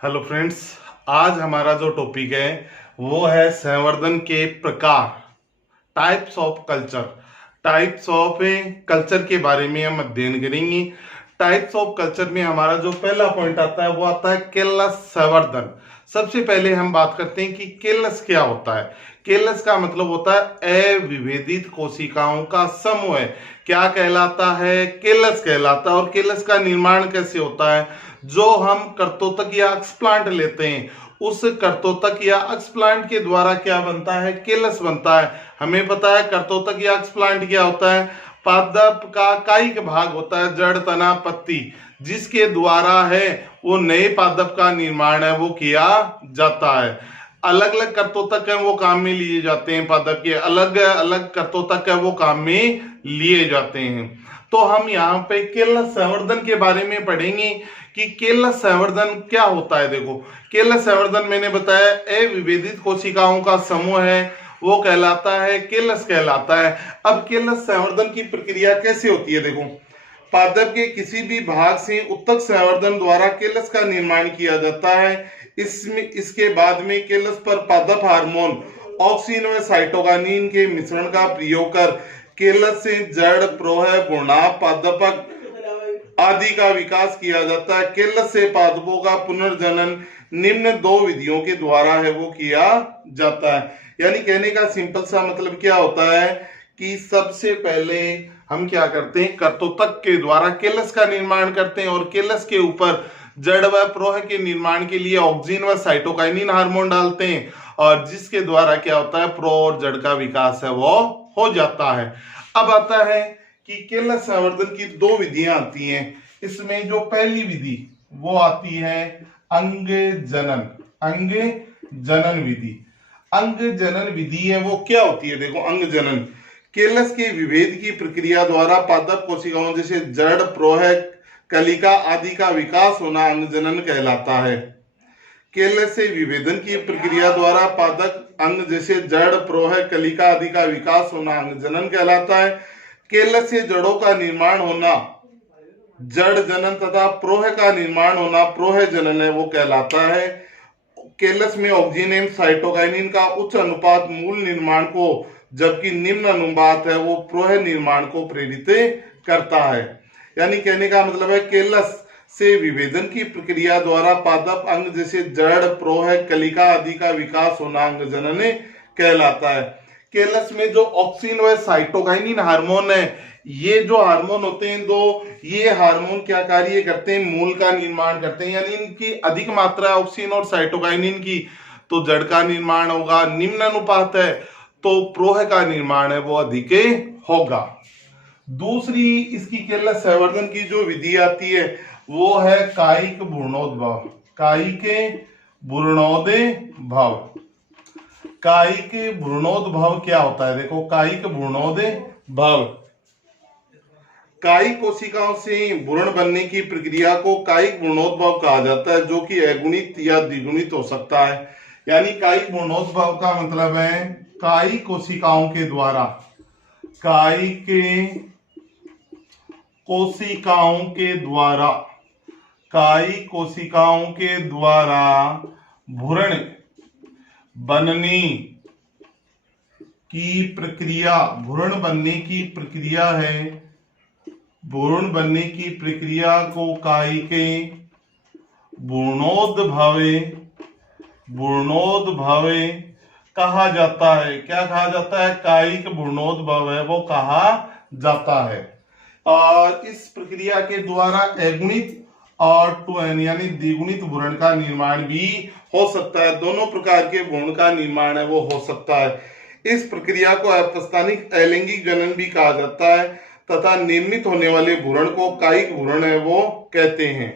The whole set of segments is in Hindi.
Hello friends. आज हमारा जो टॉपिक है वो है संवर्धन के प्रकार, types of culture. Types of culture के बारे में हम अध्ययन करेंगे। टाइप्स ऑफ कल्चर में हमारा जो पहला पॉइंट आता है वो आता है केलस संवर्धन। सबसे पहले हम बात करते हैं कि केलस क्या होता है। केलस का मतलब होता है अविभेदित कोशिकाओं का समूह है। क्या कहलाता है? केलस कहलाता है। और केलस का निर्माण कैसे होता है? जो हम कर्तोतक या एक्सप्लांट लेते हैं, उस कर्तोतक या एक्सप्लांट के द्वारा क्या बनता है? केलस बनता है। हमें पता है कर्तोतक या एक्सप्लांट क्या होता है। पादप का कायिक भाग होता है, जड़, तना, पत्ती, जिसके द्वारा है वो नए पादप का निर्माण है वो किया जाता है। अलग अलग कर्तोतक है वो काम में लिए जाते हैं, पादप के अलग अलग कर्तोतक है वो काम में लिए जाते हैं। तो हम यहाँ पे केलस संवर्धन के बारे में पढ़ेंगे कि केलस संवर्धन क्या होता है। देखो, केलस संवर्धन मैंने बताया अविभेदित कोशिकाओं का समूह है, वो कहलाता है केलस कहलाता है। अब केलस संवर्धन की प्रक्रिया कैसे होती है? देखो, पादप के किसी भी भाग से उत्तक संवर्धन द्वारा केलस का निर्माण किया जाता है। इसके बाद में केलस पर पादप हार्मोन ऑक्सिन व साइटोकिनिन के मिश्रण का प्रयोग कर केलस से जड़, प्रोह, गुणाप, पादपक आदि का विकास किया जाता है। केलस से पादपों का पुनर्जनन निम्न दो विधियों के द्वारा है वो किया जाता है। यानी कहने का सिंपल सा मतलब क्या होता है कि सबसे पहले हम क्या करते हैं, कर्तोतक के द्वारा केलस का निर्माण करते हैं और केलस के ऊपर जड़ व प्रोह के निर्माण के लिए ऑक्सिन व साइटोकिनिन हार्मोन डालते हैं, और जिसके द्वारा क्या होता है, प्रो और जड़ का विकास है वो हो जाता है। अब आता है कि केलस संवर्धन की दो विधियां आती हैं। इसमें जो पहली विधि वो आती है अंग जनन। अंग जनन विधि। अंग जनन विधि है वो क्या होती है? देखो, अंग जनन केलस के विभेद की प्रक्रिया द्वारा पादप कोशिकाओं जैसे जड़, प्रोह, कलिका आदि का विकास होना अंग जनन कहलाता है। केलस से विभेदन की प्रक्रिया द्वारा पादप अंग जैसे जड़, प्रोह, कलिका आदि का विकास होना अंग जनन कहलाता है। केलस से जड़ों का निर्माण होना जड़ जनन तथा प्रोह का निर्माण होना प्रोह जनन है वो कहलाता है। केलस में ऑक्सिन एवं साइटोकिनिन का उच्च अनुपात मूल निर्माण को, जबकि निम्न अनुपात है वो प्रोह निर्माण को प्रेरित करता है। यानी कहने का मतलब है केलस से विभेदन की प्रक्रिया द्वारा पादप अंग जैसे जड़, प्रोह, कलिका आदि का विकास होना अंग जनन कहलाता है। केलस में जो ऑक्सिन व साइटोकिनिन हार्मोन है, ये जो हार्मोन होते हैं दो, ये हार्मोन क्या कार्य करते हैं? मूल का निर्माण करते हैं। यानी इनकी अधिक मात्रा ऑक्सिन और साइटोकिनिन की तो जड़ का निर्माण होगा, निम्न अनुपात है तो प्रोह का निर्माण है वो अधिक होगा। दूसरी इसकी केलस संवर्धन की जो विधि आती है वो है कायिक भ्रूणोद्भव। कायिक भ्रूणोद्भव। कायिक भ्रूणोद्भव क्या होता है? देखो, कायिक भ्रूणोद्भव, कायिक कोशिकाओं से भ्रूण बनने की प्रक्रिया को कायिक भ्रूणोद्भव कहा जाता है, जो कि अगुणित या द्विगुणित हो सकता है। यानी कायिक भ्रूणोद्भव का मतलब है कायिक कोशिकाओं के द्वारा, कायिक कोशिकाओं के द्वारा, कायिक कोशिकाओं के द्वारा भ्रूण बनने की प्रक्रिया, भ्रूण बनने की प्रक्रिया है, भ्रूण बनने की प्रक्रिया को कायिक भ्रूणोद्भवे, भ्रूणोद्भवे कहा जाता है। क्या कहा जाता है? कायिक भ्रूणोद्भव है वो कहा जाता है। और इस प्रक्रिया के द्वारा अगुणित और 2n यानी द्विगुणित भ्रूण का निर्माण भी हो सकता है। दोनों प्रकार के भ्रूण का निर्माण है वो हो सकता है। इस प्रक्रिया को अपस्थानिक अलैंगिक जनन भी कहा जाता है तथा निर्मित होने वाले भ्रूण को कायिक भ्रूण है वो कहते हैं।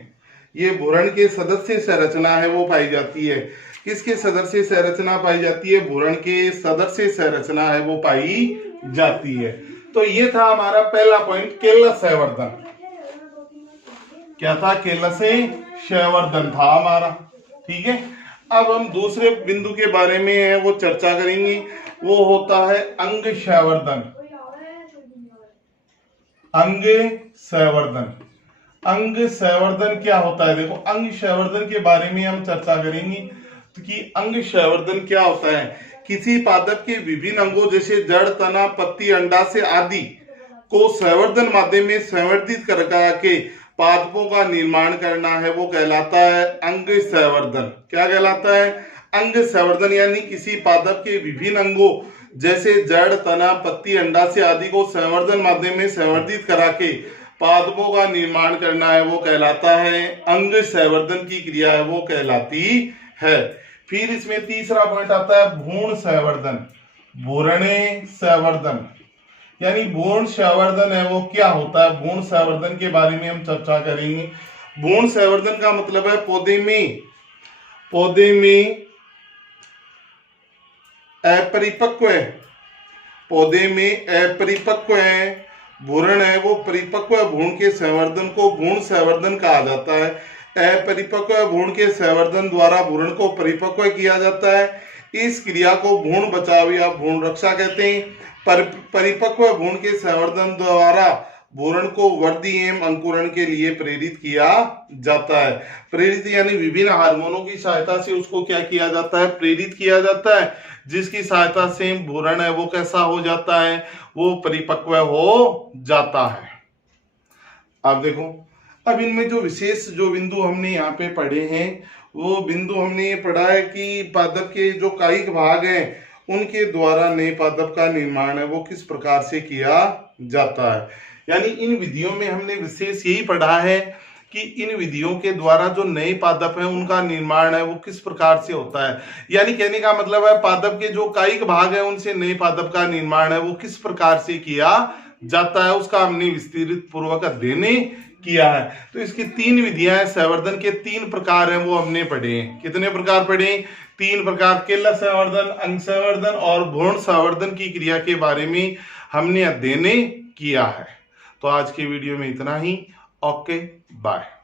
ये भ्रूण के सदस्य संरचना है वो पाई जाती है। किसके सदस्य संरचना पाई जाती है? भ्रूण के सदस्य संरचना है वो पाई जाती है। तो ये था हमारा पहला पॉइंट, केलस संवर्धन। क्या था? केलस संवर्धन था हमारा। ठीक है। अब हम दूसरे बिंदु के बारे में है वो चर्चा करेंगे, वो होता है अंग संवर्धन। अंग संवर्धन। अंग संवर्धन क्या होता है? देखो, अंग संवर्धन के बारे में हम चर्चा करेंगे तो कि अंग संवर्धन क्या होता है। किसी पादप के विभिन्न अंगों जैसे जड़, तना, पत्ती, अंडाशय आदि को संवर्धन माध्यम में संवर्धित करके पादपों का निर्माण करना है, वो कहलाता है अंग संवर्धन। क्या कहलाता है? अंग संवर्धन। यानी किसी पादप के विभिन्न अंगों जैसे जड़, तना, पत्ती, अंडाशय आदि को संवर्धन माध्यम में संवर्धित कराके पादपों का निर्माण करना है, वो कहलाता है अंग संवर्धन की क्रिया है, वो कहलाती है। फिर इसमें तीसरा पॉइंट आता है भ्रूण संवर्धन। भ्रूण संवर्धन यानी भ्रूण संवर्धन है वो क्या होता है? भ्रूण संवर्धन के बारे में हम चर्चा करेंगे। भ्रूण संवर्धन का मतलब है पौधे में अपरिपक्व है भ्रूण है वो परिपक्व भ्रूण के संवर्धन को भ्रूण संवर्धन कहा जाता है। अपरिपक्व भ्रूण के संवर्धन द्वारा भ्रूण को परिपक्व किया जाता है। इस क्रिया को भ्रूण बचाव या भ्रूण रक्षा कहते हैं। परिपक्व भ्रूण के संवर्धन द्वारा भ्रूण को वृद्धि एवं अंकुरण के लिए प्रेरित किया जाता है। प्रेरित यानी विभिन्न हार्मोनों की सहायता से उसको क्या किया जाता है? प्रेरित किया जाता है, जिसकी सहायता से भ्रूण है वो कैसा हो जाता है? वो परिपक्व हो जाता है। अब देखो, अब इनमें जो विशेष जो बिंदु हमने यहाँ पे पढ़े हैं, वो बिंदु हमने ये पढ़ा है कि पादप के जो कायिक भाग हैं उनके द्वारा नए पादप का निर्माण है वो किस प्रकार से किया जाता है। यानी इन विधियों में हमने विशेष यही पढ़ा है कि इन विधियों के द्वारा जो नए पादप है उनका निर्माण है वो किस प्रकार से होता है। यानी कहने का मतलब है पादप के जो कायिक भाग है उनसे नए पादप का निर्माण है वो किस प्रकार से किया जाता है, उसका हमने विस्तृत पूर्वक अध्ययन किया है। तो इसकी तीन विधियां हैं, संवर्धन के तीन प्रकार हैं, वो हमने पढ़े हैं। कितने प्रकार पढ़े? तीन प्रकार। केलर संवर्धन, अंग संवर्धन और भ्रूण संवर्धन की क्रिया के बारे में हमने अध्ययन किया है। तो आज की वीडियो में इतना ही। Okay, bye.